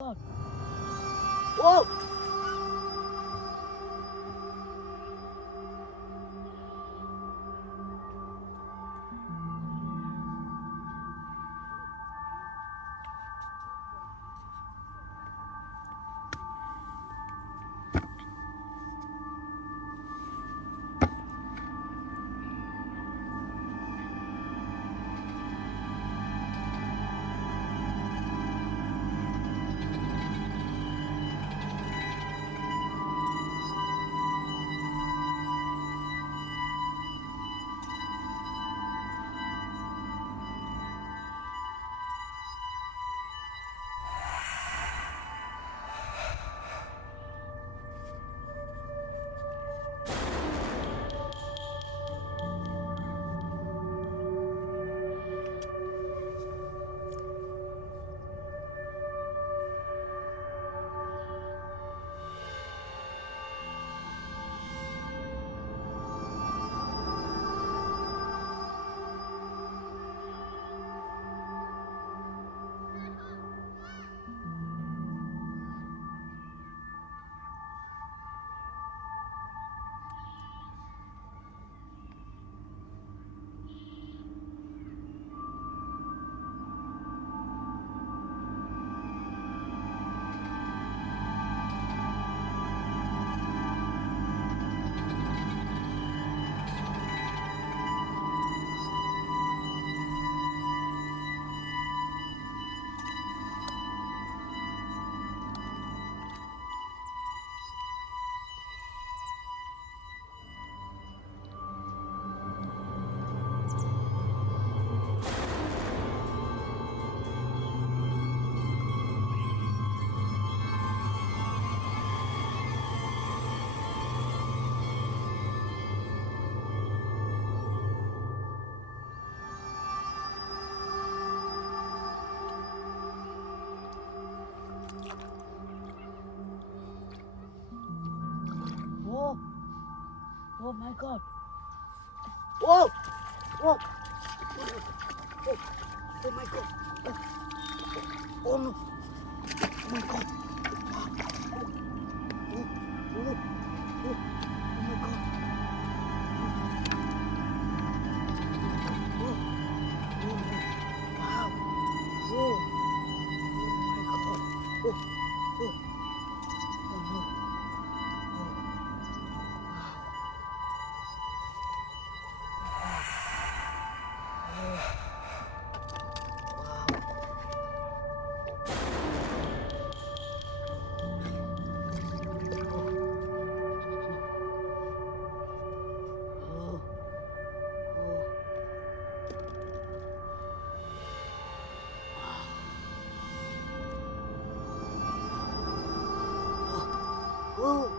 God. Whoa! Whoa! Oh my God! Whoa! Whoa! Oh, oh my God! Oh no! Oh my God! Oh, oh, oh, oh my God! Oh, oh no! Wow! Whoa! Oh my God! Oh, oh, oh no! Oh, oh, oh, oh, oh.